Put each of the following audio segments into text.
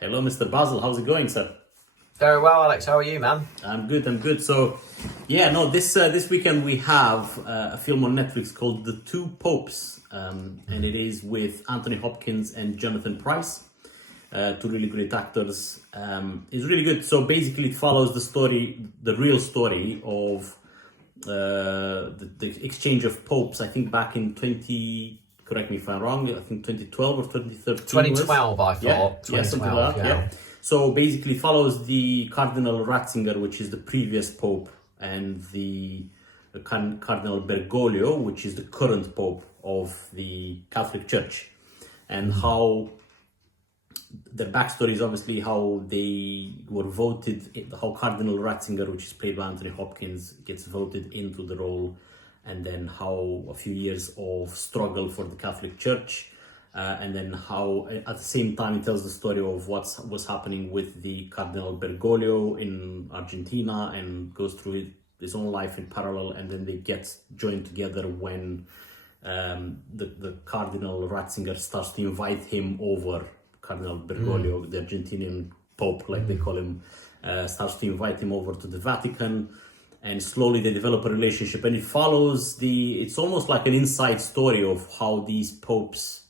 Hello, Mr. Basil. How's it going, sir? Very well, Alex. How are you, man? I'm good. So, this weekend we have a film on Netflix called The Two Popes, and it is with Anthony Hopkins and Jonathan Pryce, two really great actors. It's really good. So basically, it follows the real story of the exchange of popes. I think back in correct me if I'm wrong, I think 2012 or 2013. 2012, I thought. Yeah, something like that. Yeah. So basically follows the Cardinal Ratzinger, which is the previous Pope, and the Cardinal Bergoglio, which is the current Pope of the Catholic Church, and how their backstory is obviously how they were voted, how Cardinal Ratzinger, which is played by Anthony Hopkins, gets voted into the role, and then how a few years of struggle for the Catholic Church. And then how, at the same time, it tells the story of what's happening with the Cardinal Bergoglio in Argentina, and goes through his own life in parallel, and then they get joined together when the Cardinal Ratzinger starts to invite him over. Cardinal Bergoglio, the Argentinian Pope, like they call him, starts to invite him over to the Vatican, and slowly they develop a relationship, and it follows it's almost like an inside story of how these popes,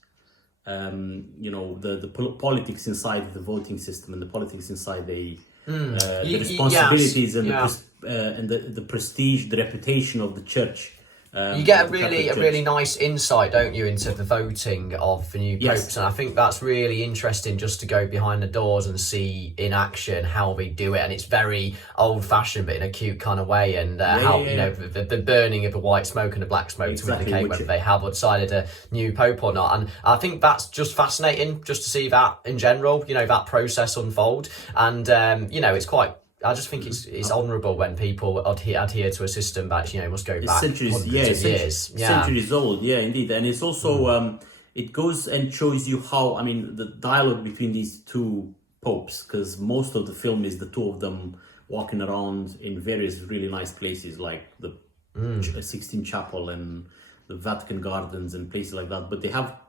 the politics inside the voting system and the politics inside the responsibilities and the prestige, the reputation of the church. You get a really nice insight, don't you, into the voting of the new popes, Yes. and I think that's really interesting just to go behind the doors and see in action how they do it, and it's very old-fashioned but in a cute kind of way, and the burning of the white smoke and the black smoke to indicate whether they have or decided a new pope or not, and I think that's just fascinating just to see that in general, that process unfold, and it's quite. I just think it's honourable when people adhere to a system that must go back hundreds of years. Centuries old, indeed. And it's also it goes and shows you how, the dialogue between these two popes, because most of the film is the two of them walking around in various really nice places like the Sixtine Chapel and the Vatican Gardens and places like that. But they have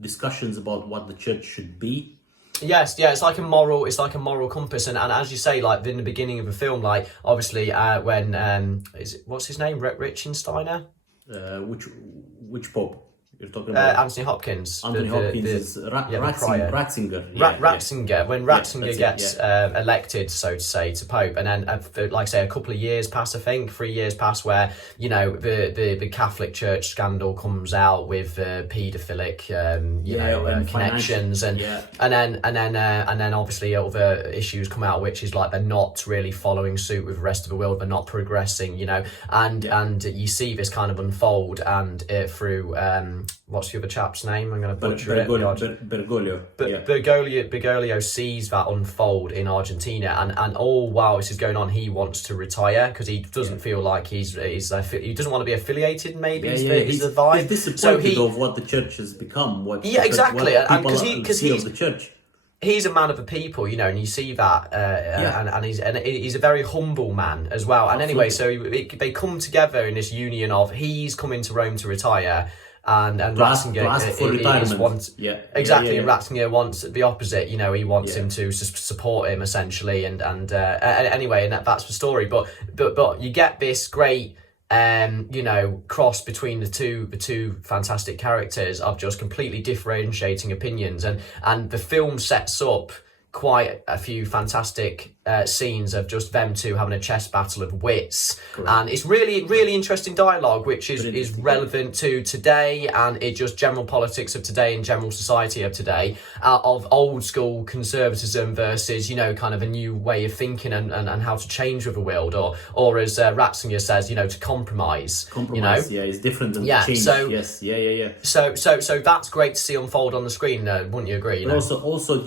discussions about what the church should be. Yes, it's like a moral compass, and as you say, like in the beginning of the film, like obviously when what's his name, Richensteiner? Which pope you're talking about? Anthony Hopkins. Anthony Hopkins is Ratzinger. Ratzinger. When Ratzinger gets elected, so to say, to Pope, and then like I say, a couple of years pass, I think 3 years pass, where the Catholic Church scandal comes out with paedophilic connections, and then obviously other issues come out, which is like they're not really following suit with the rest of the world, they're not progressing, and you see this kind of unfold, and through what's the other chap's name? I'm going to butcher it. Bergoglio. Bergoglio sees that unfold in Argentina, and while this is going on, he wants to retire because he doesn't feel like he doesn't want to be affiliated. Maybe is the vibe. He's disappointed of what the church has become. Exactly. And because he's of the church. He's a man of the people, and you see that, and he's a very humble man as well. And anyway, so they come together in this union of he's coming to Rome to retire. And Ratzinger wants and Ratzinger wants the opposite. He wants him to support him essentially, and anyway, and that's the story. But you get this great cross between the two fantastic characters of just completely differentiating opinions, and the film sets up quite a few fantastic scenes of just them two having a chess battle of wits. Correct. And it's really interesting dialogue, which is relevant to today, and it just general politics of today and general society of today, of old school conservatism versus kind of a new way of thinking and how to change with the world, or as Ratzinger says, to compromise is different than change. So that's great to see unfold on the screen, wouldn't you agree? But also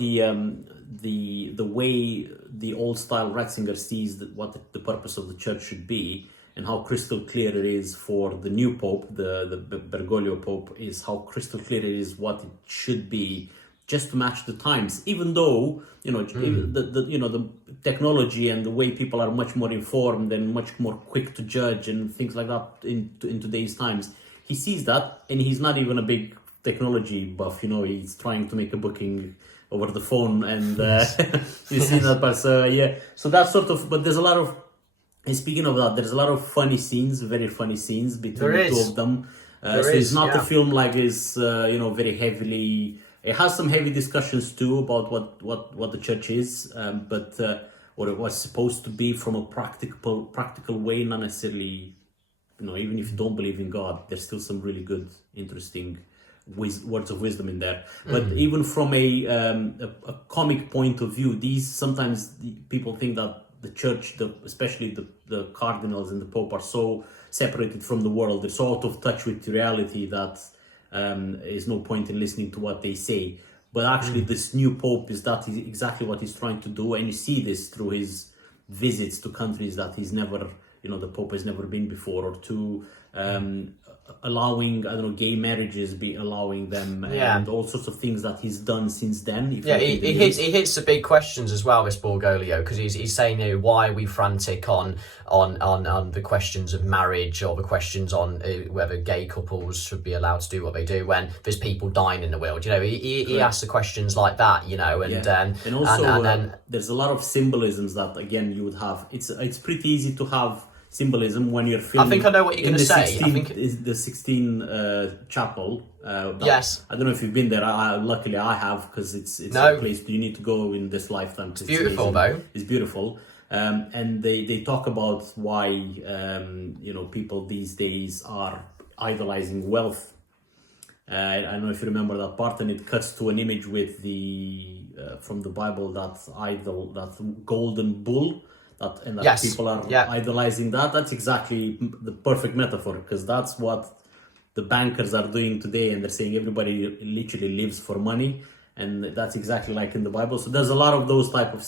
the way the old style Ratzinger sees what the purpose of the church should be, and how crystal clear it is for the new pope, the Bergoglio pope, is how crystal clear it is what it should be, just to match the times. Even though the technology and the way people are much more informed and much more quick to judge and things like that in today's times, he sees that, and he's not even a big technology buff. He's trying to make a booking over the phone, and you've seen that. But so that's sort of. But there's a lot of. And speaking of that, there's a lot of funny scenes, very funny scenes between the two of them. So it's not a film like is very heavily. It has some heavy discussions too about what the church is, but what it was supposed to be from a practical way, not necessarily. Even if you don't believe in God, there's still some really good, interesting words of wisdom in there. But even from a comic point of view, sometimes people think that the church, especially the cardinals and the pope, are so separated from the world. They're so out of touch with reality that there's no point in listening to what they say. But actually, this new pope is exactly what he's trying to do, and you see this through his visits to countries that he's never. The Pope has never been before, or to allowing, gay marriages, allowing them, and all sorts of things that he's done since then. He hits the big questions as well, this Bergoglio, because he's saying, why are we frantic on the questions of marriage, or the questions on whether gay couples should be allowed to do what they do when there's people dying in the world. He asks the questions like that, and also there's a lot of symbolisms that again you would have. It's pretty easy to have symbolism when you're filming. I think I know what you're going to say. I think is the Sixteen Chapel. Yes. I don't know if you've been there. Luckily, I have, because it's a place you need to go in this lifetime. It's beautiful, though. It's beautiful, and they talk about why people these days are idolizing wealth. I don't know if you remember that part, and it cuts to an image with from the Bible, that golden bull. People are idolizing that. That's exactly the perfect metaphor, because that's what the bankers are doing today, and they're saying everybody literally lives for money, and that's exactly like in the Bible. So there's a lot of those type of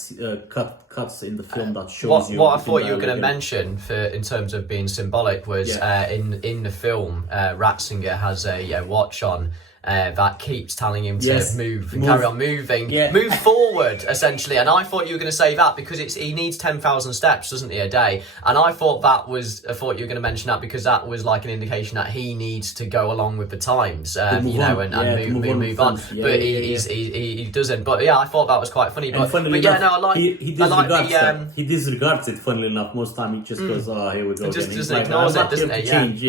cuts in the film that shows what I thought you were going to mention in terms of being symbolic was in the film, Ratzinger has a watch on. That keeps telling him to move and carry on moving, move forward, essentially. And I thought you were going to say that because he needs 10,000 steps, doesn't he, a day? And I thought you were going to mention that because that was like an indication that he needs to go along with the times, and move on. But he doesn't. But I thought that was quite funny. He disregards it. Funnily enough, most time he just goes, "Oh, here we go." Just ignores it, doesn't he? Change,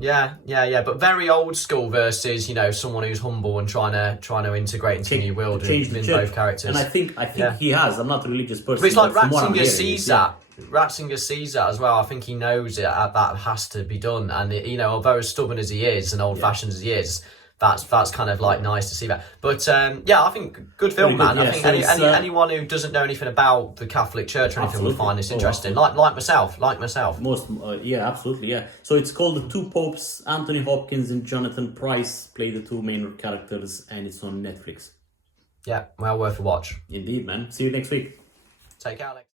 Yeah, but very old school versus someone who's humble and trying to integrate into the new world in both characters. And I think he has. I'm not a religious person. But it's like Ratzinger sees that. Ratzinger sees that as well. I think he knows that has to be done. And although as stubborn as he is and old fashioned as he is, that's kind of like nice to see that. But I think good film, man. I think anyone who doesn't know anything about the Catholic Church or anything will find this interesting. Like myself. Absolutely. So it's called The Two Popes. Anthony Hopkins and Jonathan Pryce play the two main characters, and it's on Netflix. Yeah, well worth a watch. Indeed, man. See you next week. Take care, Alex.